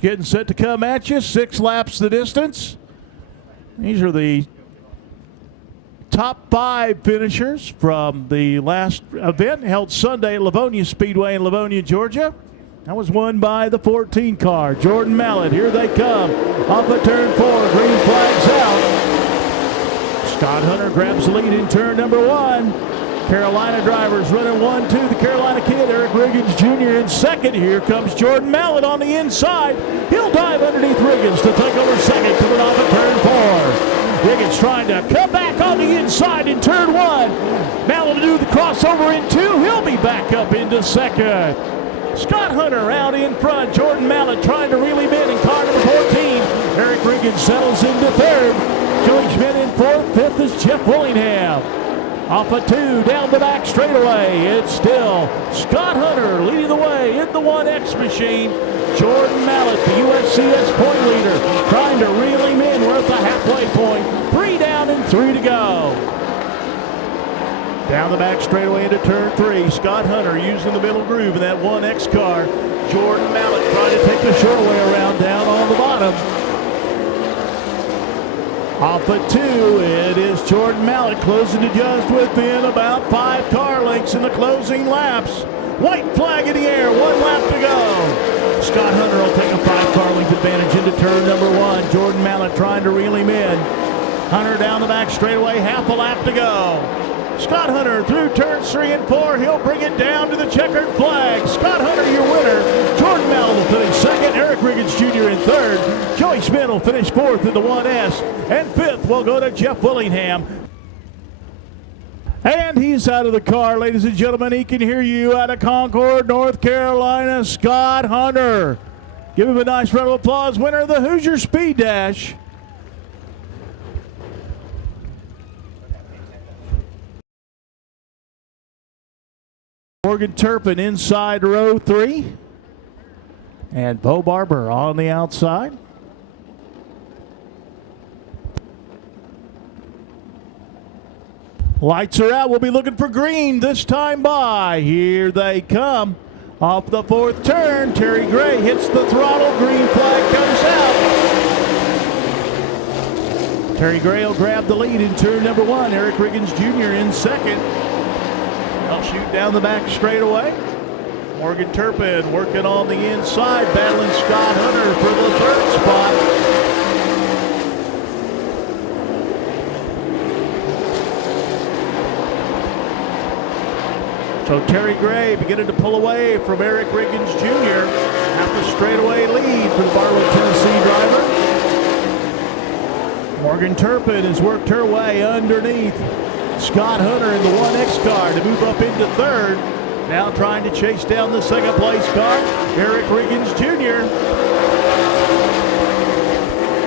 Getting set to come at you. 6 laps the distance. These are the top 5 finishers from the last event held Sunday at Livonia Speedway in Livonia, Georgia. That was won by the 14 car. Jordon Mallett, here they come. Off of turn 4, green flags out. Scott Hunter grabs the lead in turn number 1. Carolina drivers running 1-2. The Carolina kid, Eric Riggins Jr. in second. Here comes Jordon Mallett on the inside. He'll dive underneath Riggins to take over second, coming off of turn 4. Riggins trying to come back on the inside in turn 1. Mallett to do the crossover in 2. He'll be back up into second. Scott Hunter out in front. Jordon Mallett trying to reel him in car number 14. Eric Riggins settles into third. Joey Schmidt in fourth. Fifth is Jeff Willingham. Off of 2, down the back straightaway. It's still Scott Hunter leading the way in the 1X machine. Jordon Mallett, the USCS point leader, trying to reel him in. We're at the halfway point. 3 down and 3 to go. Down the back straightaway into turn 3. Scott Hunter using the middle groove in that 1X car. Jordon Mallett trying to take the short way around down on the bottom. Off of 2, it is Jordon Mallett closing to just within about 5 car lengths in the closing laps. White flag in the air, 1 lap to go. Scott Hunter will take a 5 car length advantage into turn number 1. Jordon Mallett trying to reel him in. Hunter down the back straightaway, half a lap to go. Scott Hunter through turns 3 and 4. He'll bring it down to the checkered flag. Scott Hunter, your winner. Jordon Mallett will finish second. Eric Riggins Jr. in third. Joey Schmidt will finish fourth in the 1S. And fifth will go to Jeff Willingham. And he's out of the car, ladies and gentlemen. He can hear you out of Concord, North Carolina. Scott Hunter. Give him a nice round of applause. Winner of the Hoosier Speed Dash. Morgan Turpen inside row 3. And Barber on the outside. Lights are out. We'll be looking for green this time by. Here they come. Off the 4th turn, Terry Gray hits the throttle. Green flag comes out. Terry Gray will grab the lead in turn number 1. Eric Riggins Jr. in second. They'll shoot down the back straightaway. Morgan Turpen working on the inside, battling Scott Hunter for the 3rd spot. So Terry Gray beginning to pull away from Eric Riggins Jr. Half a straightaway lead for the Barber, Tennessee driver. Morgan Turpen has worked her way underneath Scott Hunter in the 1X car to move up into 3rd. Now trying to chase down the 2nd place car, Eric Riggins Jr.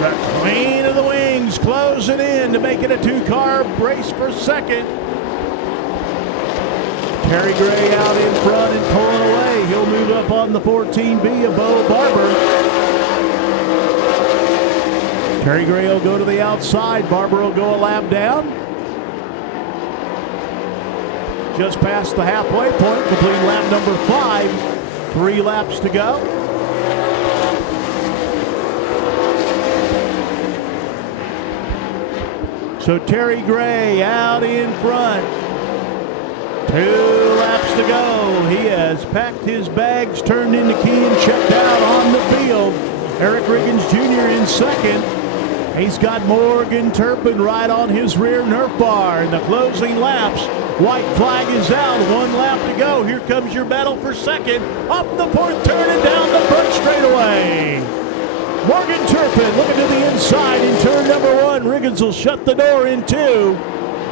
The Queen of the Wings closing in to make it a 2-car race for 2nd. Terry Gray out in front and pulling away. He'll move up on the 14B of Barber. Terry Gray will go to the outside. Barber will go a lap down. Just past the halfway point, completing lap number 5. 3 laps to go. So Terry Gray out in front. 2 laps to go. He has packed his bags, turned into key, and checked out on the field. Eric Riggins Jr. in second. He's got Morgan Turpen right on his rear Nerf bar in the closing laps. White flag is out. 1 lap to go. Here comes your battle for second. Up the 4th turn and down the front straightaway. Morgan Turpen looking to the inside in turn number 1. Riggins will shut the door in 2.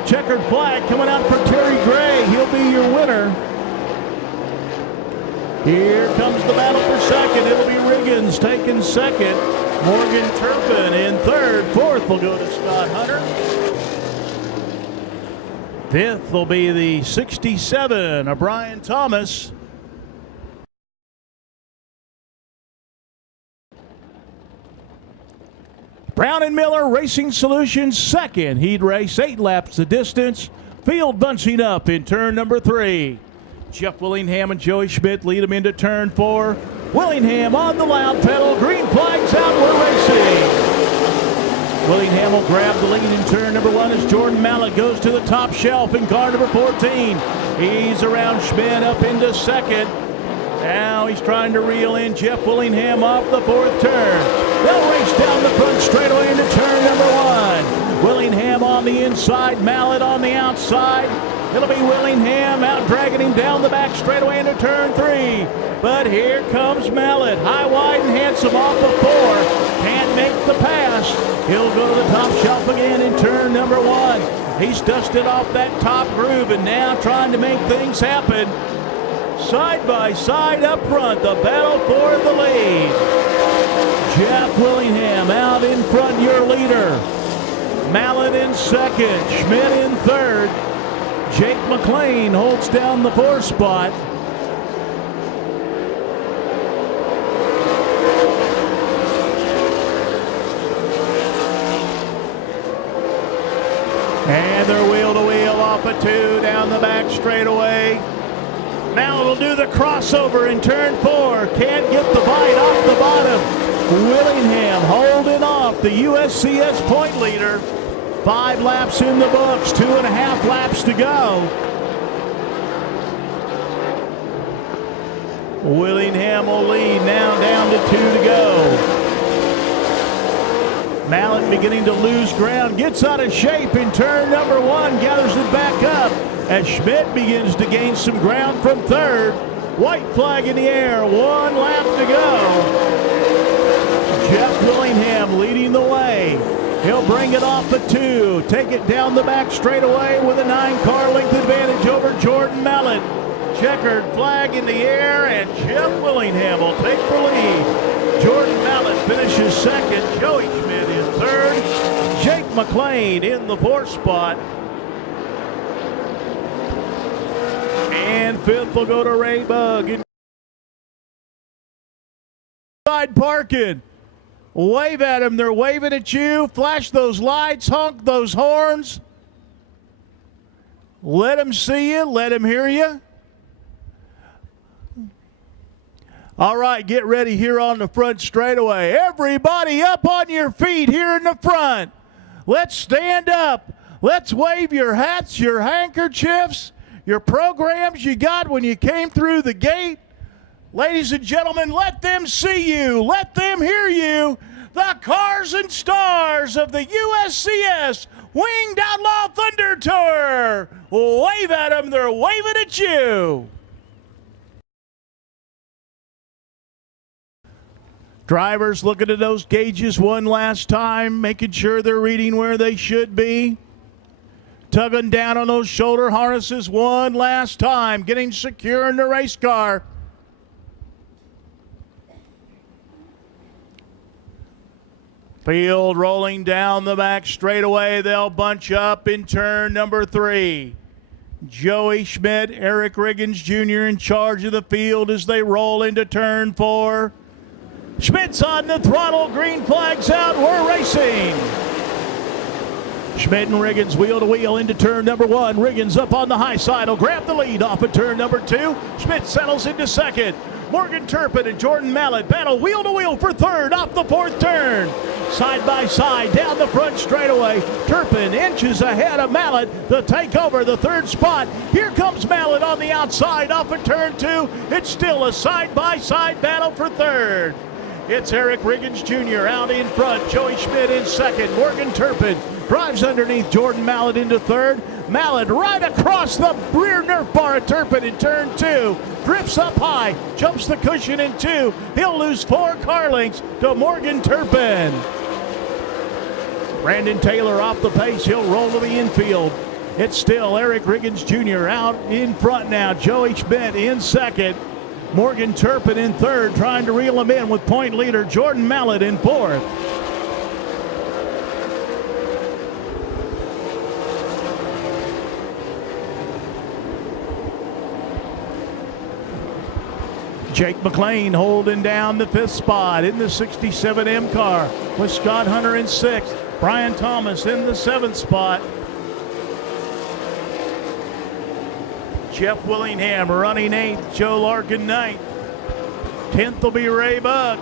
Checkered flag coming out for Terry Gray. He'll be your winner. Here comes the battle for second. It'll be Riggins taking second. Morgan Turpen in 3rd. 4th will go to Scott Hunter. 5th will be the 67 of Brian Thomas. Brown and Miller Racing Solutions second. He'd race 8 laps the distance. Field bunching up in turn number 3. Jeff Willingham and Joey Schmidt lead him into turn 4. Willingham on the loud pedal. Green flags out. We're racing. Willingham will grab the lead in turn number 1 as Jordon Mallett goes to the top shelf in car number 14. He's around Schmidt up into second. Now he's trying to reel in Jeff Willingham off the 4th turn. They'll race down the front straightaway into turn number 1. Willingham on the inside, Mallett on the outside. It'll be Willingham out dragging him down the back straightaway into turn 3. But here comes Mallett, high, wide, and handsome off the 4. Can't make the pass. He'll go to the top shelf again in turn number 1. He's dusted off that top groove and now trying to make things happen. Side by side up front, the battle for the lead. Jeff Willingham out in front, your leader. Mallett in second, Schmidt in third. Jake McLain holds down the 4th spot. And they're wheel to wheel off a 2 down the back straightaway. Mallett will do the crossover in turn 4. Can't get the bite off the bottom. Willingham holding off the USCS point leader. 5 laps in the books, 2.5 laps to go. Willingham will lead now down to 2 to go. Mallett beginning to lose ground, gets out of shape in turn number 1, gathers it back up as Schmidt begins to gain some ground from 3rd. White flag in the air, 1 lap to go. Jeff Willingham leading the way. He'll bring it off the 2, take it down the back straightaway with a 9-car length advantage over Jordon Mallett. Checkered flag in the air, and Jeff Willingham will take the lead. Jordon Mallett finishes second, Joey Schmidt in third, Jake McLain in the 4th spot. And 5th will go to Ray Bugg. Side parking. Wave at them. They're waving at you. Flash those lights. Honk those horns. Let them see you. Let them hear you. All right, get ready here on the front straightaway. Everybody up on your feet here in the front. Let's stand up. Let's wave your hats, your handkerchiefs, your programs you got when you came through the gate. Ladies and gentlemen, let them see you. Let them hear you. The Cars and Stars of the USCS Winged Outlaw Thunder Tour. Wave at them. They're waving at you. Drivers looking at those gauges one last time, making sure they're reading where they should be. Tugging down on those shoulder harnesses one last time, getting secure in the race car. Field rolling down the back straightaway. They'll bunch up in turn number 3. Joey Schmidt, Eric Riggins Jr. in charge of the field as they roll into turn 4. Schmidt's on the throttle, green flags out, we're racing. Schmidt and Riggins wheel to wheel into turn number 1. Riggins up on the high side will grab the lead off of turn number 2. Schmidt settles into second. Morgan Turpen and Jordon Mallett battle wheel to wheel for 3rd off the 4th turn. Side by side down the front straightaway. Turpen inches ahead of Mallett to take over the 3rd spot. Here comes Mallett on the outside off of turn 2. It's still a side by side battle for 3rd. It's Eric Riggins Jr. out in front. Joey Schmidt in second. Morgan Turpen drives underneath Jordon Mallett into 3rd. Mallett right across the rear Nerf bar of Turpen in turn 2. Drifts up high, jumps the cushion in 2. He'll lose 4 car lengths to Morgan Turpen. Brandon Taylor off the pace. He'll roll to the infield. It's still Eric Riggins Jr. out in front now. Joey Schmidt in second. Morgan Turpen in 3rd, trying to reel him in with point leader Jordon Mallett in 4th. Jake McLain holding down the 5th spot in the 67M car with Scott Hunter in 6th. Brian Thomas in the 7th spot. Jeff Willingham running 8th. Joe Larkin 9th. 10th will be Ray Bugg.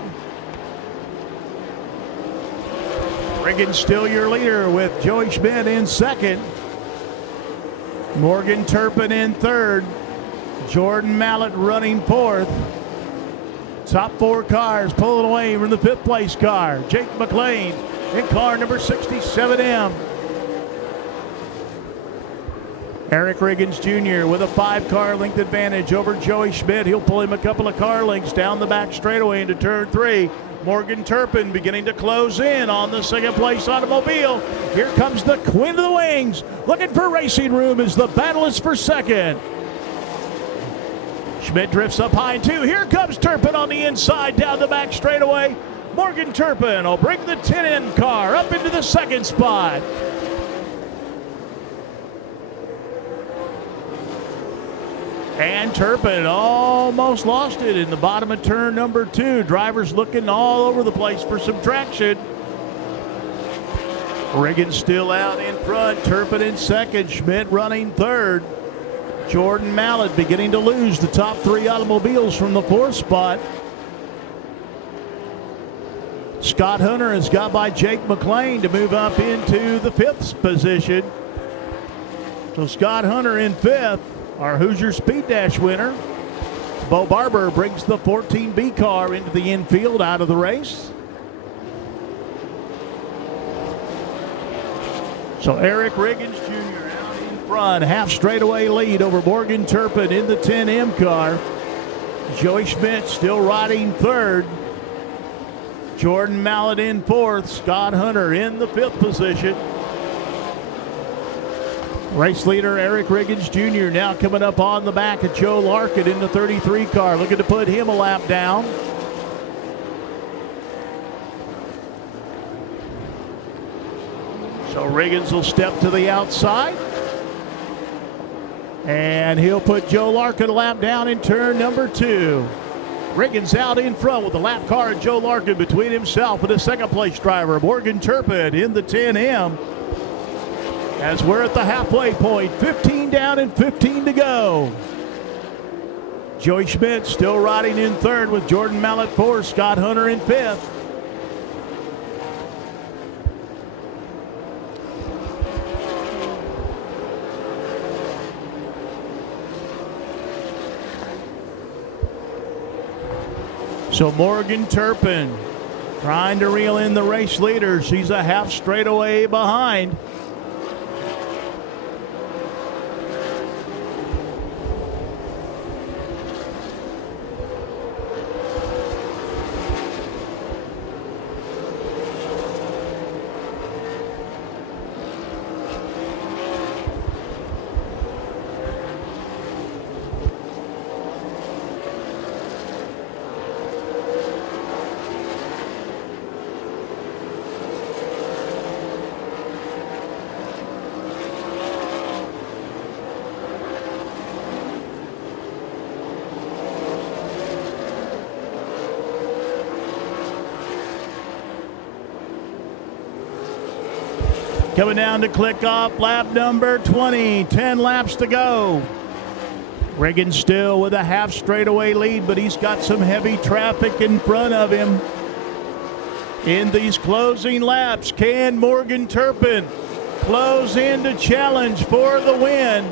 Riggins still your leader with Joey Schmidt in second. Morgan Turpen in third. Jordon Mallett running fourth. Top 4 cars pulling away from the 5th place car. Jake McLain in car number 67M. Eric Riggins Jr. with a 5-car length advantage over Joey Schmidt. He'll pull him a couple of car lengths down the back straightaway into turn 3. Morgan Turpen beginning to close in on the 2nd place automobile. Here comes the Queen of the Wings, looking for racing room as the battle is for second. Schmidt drifts up high in 2. Here comes Turpen on the inside down the back straightaway. Morgan Turpen will bring the 10N car up into the 2nd spot. And Turpen almost lost it in the bottom of turn number 2. Drivers looking all over the place for some traction. Riggins still out in front. Turpen in second. Schmidt running third. Jordon Mallett beginning to lose the top 3 automobiles from the 4th spot. Scott Hunter has got by Jake McLain to move up into the 5th position. So Scott Hunter in 5th. Our Hoosier Speed Dash winner, Bo Barber, brings the 14B car into the infield out of the race. So Eric Riggins Jr. out in front, half straightaway lead over Morgan Turpen in the 10M car. Joey Schmidt still riding third. Jordon Mallett in 4th. Scott Hunter in the 5th position. Race leader Eric Riggins Jr. now coming up on the back of Joe Larkin in the 33 car, looking to put him a lap down. So Riggins will step to the outside. And he'll put Joe Larkin a lap down in turn number 2. Riggins out in front with the lap car and Joe Larkin between himself and the 2nd place driver, Morgan Turpen in the 10M. As we're at the halfway point, 15 down and 15 to go. Joey Schmidt still riding in third with Jordon Mallett 4th, Scott Hunter in 5th. So Morgan Turpen trying to reel in the race leader. She's a half straightaway behind. Coming down to click off lap number 20, 10 laps to go. Riggins still with a half straightaway lead, but he's got some heavy traffic in front of him. In these closing laps, can Morgan Turpen close in to challenge for the win?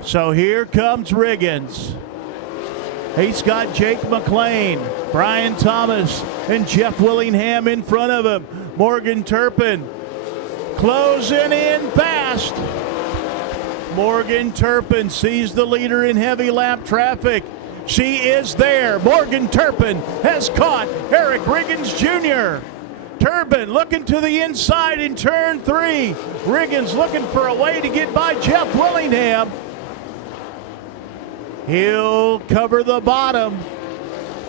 So here comes Riggins. He's got Jake McLain, Brian Thomas, and Jeff Willingham in front of him. Morgan Turpen closing in fast. Morgan Turpen sees the leader in heavy lap traffic. She is there. Morgan Turpen has caught Eric Riggins Jr. Turpen looking to the inside in turn 3. Riggins looking for a way to get by Jeff Willingham. He'll cover the bottom.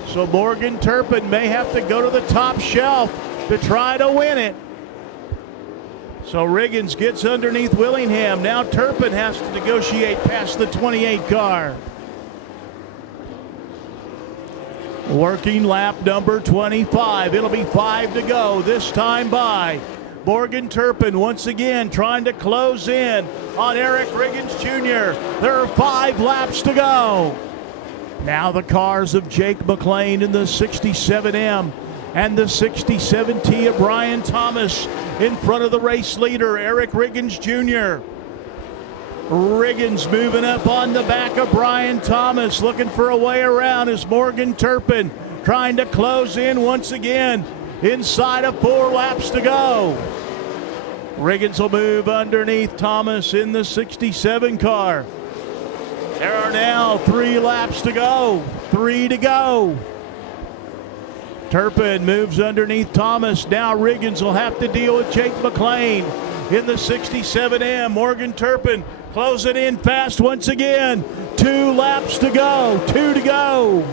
So Morgan Turpen may have to go to the top shelf to try to win it. So Riggins gets underneath Willingham. Now Turpen has to negotiate past the 28 car. Working lap number 25. It'll be 5 to go, this time by Morgan Turpen once again trying to close in on Eric Riggins Jr. There are 5 laps to go. Now the cars of Jake McLain in the 67M and the 67T of Brian Thomas in front of the race leader, Eric Riggins Jr. Riggins moving up on the back of Brian Thomas, looking for a way around as Morgan Turpen trying to close in once again inside of 4 laps to go. Riggins will move underneath Thomas in the 67 car. There are now 3 laps to go. 3 to go. Turpen moves underneath Thomas. Now Riggins will have to deal with Jake McLain in the 67M. Morgan Turpen closing in fast once again. 2 laps to go. 2 to go.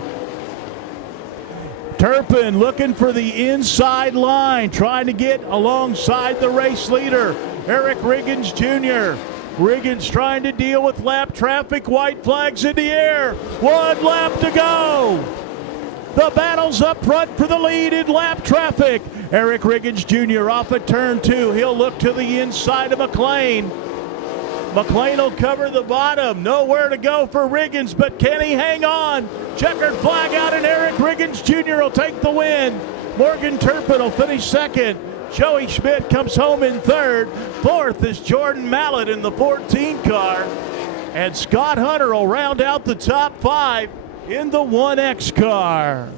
Turpen looking for the inside line, trying to get alongside the race leader, Eric Riggins Jr. Riggins trying to deal with lap traffic, white flags in the air. 1 lap to go. The battle's up front for the lead in lap traffic. Eric Riggins Jr. off at turn 2. He'll look to the inside of McLain. McLain will cover the bottom. Nowhere to go for Riggins, but can he hang on? Checkered flag out, and Eric Riggins Jr. will take the win. Morgan Turpen will finish second. Joey Schmidt comes home in third. Fourth is Jordon Mallett in the 14 car. And Scott Hunter will round out the top 5 in the 1X car.